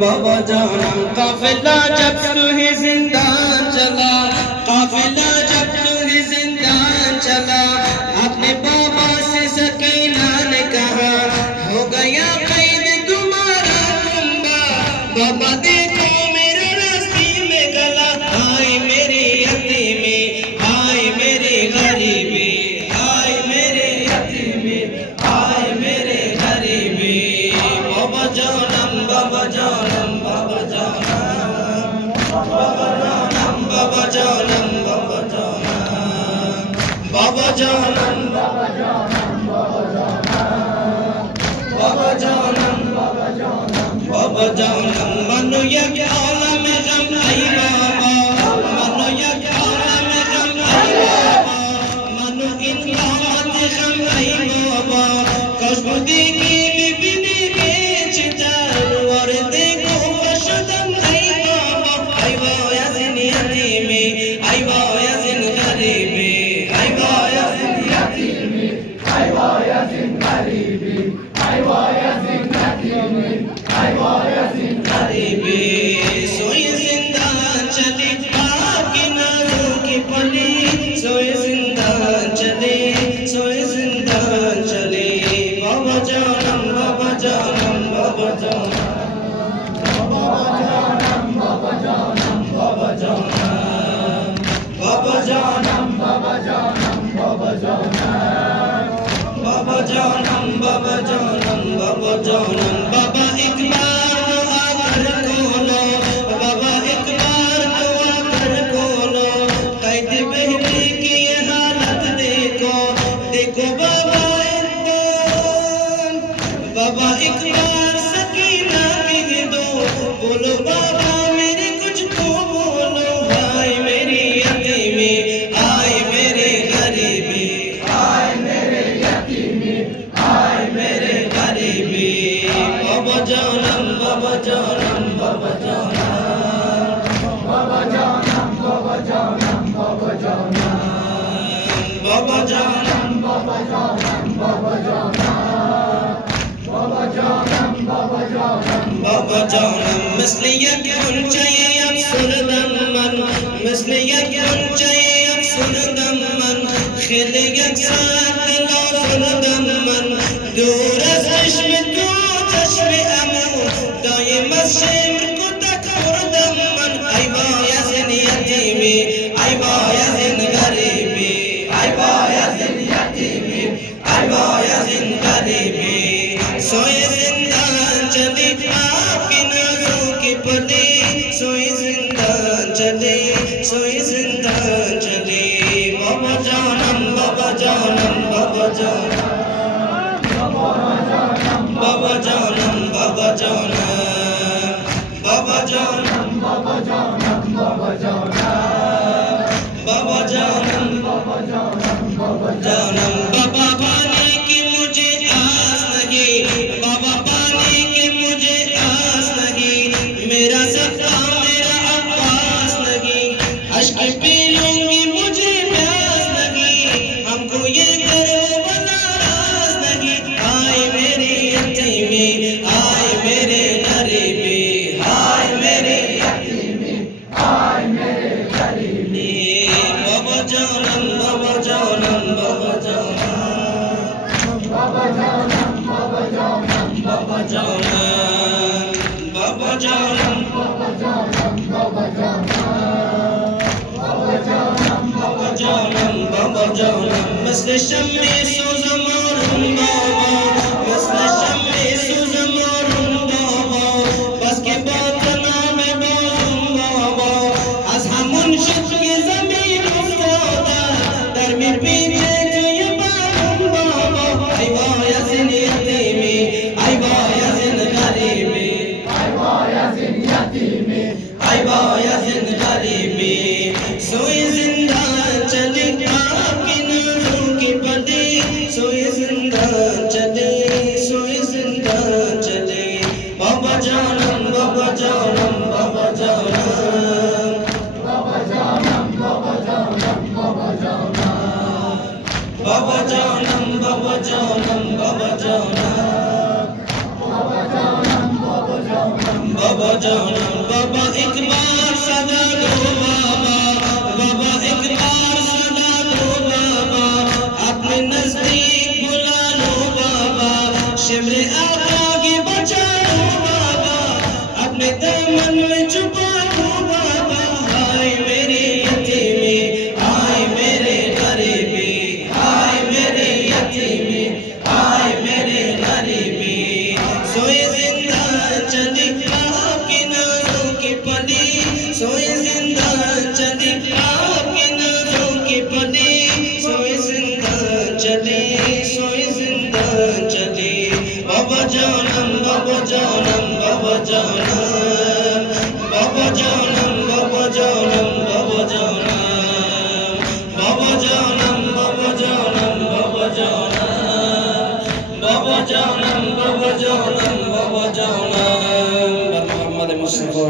बाबा जानम काफिला जब तुम्हें जिंदान चला, काफिला जब तुम्हें जिंदान चला, अपने बाबा से सकीना ने कहा हो गया कैद तुम्हारा कुंबा, बाबा देखो मेरे रास्ते में गला, हाय मेरी यतीमी, हाय मेरी गरीबी, हाय मेरी यतीमी, हाय मेरी गरीबी। बाबा जानम बाबा जानम बाबा जानम बाबा जानम बाबा जानम बाबा जानम बाबा जानम बाबा जानम बाबा जानम बाबा जानम मनो यक आलम गम आई बाबा, मनो यक आलम गम आई बाबा, मनो इनकामत गम आई बाबा, खुशबुदी की बिबिनी के चितार और देखो फशदम आई बाबा, आई बाबा यासिन यतीमी, आई बाबा यासिन गरीबी, आई बाबा यासिन यतीमी, आई बाबा यासिन गरीबी, आई बाबा यासिन यतीमी, आई बाबा यासिन गरीबी। सोई जिंदान चली आपकी नाज़ों की पली, सोई जिंदान चली, सोई जिंदान चली। बाबा जानम बाबा जानम बाबा जानम बाबा जानम बाबा जानम बाबा जानम बाबा जानम बाबा जानम बाबा जानम बाबा जानम बाबा जानम बाबा जानम। बाबा एक बार दुआ कर खोलो, बाबा एक बार दुआ कर खोलो, कैद बहनी की ये हालत देखो, देखो बाबा इंसान, बाबा एक बार सकीना की दो, बोलो बाबा मेरे कुछ तो बोलो, हाय मेरी यतीमी, हाय मेरे गरीबी, हाय मेरे यतीमी, हाय मेरे गरीबी। बाबा जानम बाबा जानम बाबा जानम बाबा जानम बाबा जानम बाबा जानम बाबा जानम बाबा जानम बाबा जानम बाबा जानम बाबा जानम बाबा जानम। मसलियत चाहिए अफसर दमन, मसलियत चाहिए अफसर दमन, खिले यकसात लाफर दमन, दूर अज चश्म तो चश्म अमो, दायम शेर को तकबर दमन, आई बाबा यासिन यतीमी, आई बाबा यासिन गरीबी, आई बाबा यासिन यतीमी, आई बाबा यासिन गरीबी। सोए जिंदान चली आपकी नाज़ों की पली, सोए जिंदान चली, सोए जिंदान चली। बाबा जानम बाबा जानम बाबा जानम बाबा जानम बाबा जानम बाबा जानम बाबा जानम बाबा जानम बाबा जानम बाबा जानम बाबा जानम। बाबा पाने की मुझे आस नहीं, बाबा पाने की मुझे आस नहीं, मेरा सबका मेरा अब्बास नहीं, अश्क पी लूंगी मुझे प्यास नहीं, हमको ये करो बना रास नहीं, हाय मेरी यतीमी, हाय मेरे गरीबी, हाय मेरे यतीमी, हाय मेरे गरीबी। बाबा जानम बाबा जानम बाबा जानम बाबा जानम बाबा जानम बाबा जानम बाबा जानम बाबा जानम बाबा जानम बाबा जानम बाबा जानम। मसले शम्मे सोज़म औरुन बाबा, मसले शम्मे सोज़म औरुन बाबा, बस के बात नाम बाज़ुम बाबा, आज हम मुनशिद के ज़मीन उफ़्तादा, दर में पीछे जो ये बाज़ुम बाबा, आई बाबा यासिन यतीमी, आई बाबा यासिन गरीबी, आई बाबा यासिन यतीमी, आई बाबा यासिन गरीबी। सोए जिंदान चली आपकी नाज़ों की पली, सोए जिंदान चली, सोए जिंदान चली। बाबा जानम बाबा जानम बाबा बाबा जानम बाबा एक बार सदा दो बाबा बाबा एक बार सदा दो बाबा अपने नजदीक बुला लो बाबा शिमरे आका के बचा लो बाबा अपने दामन में छुपा लो बाबा हाय मेरे यतीमी हाय मेरे गरीबी हाय मेरे यतीमी हाय मेरे गरीबी सोए जिंदा चली आपकी नाज़ों की पली सोए जिंदा चली आपकी नाज़ों की पली सोए जिंदा चली बाबा जानम बाबा जानम बाबा जानम बाबा जानम बाबा जानम बाबा जानम बाबा जानम बाबा जानम बाबा जानम बाबा जानम बाबा जानम बाबा जानम मोहम्मद मुस्तफा।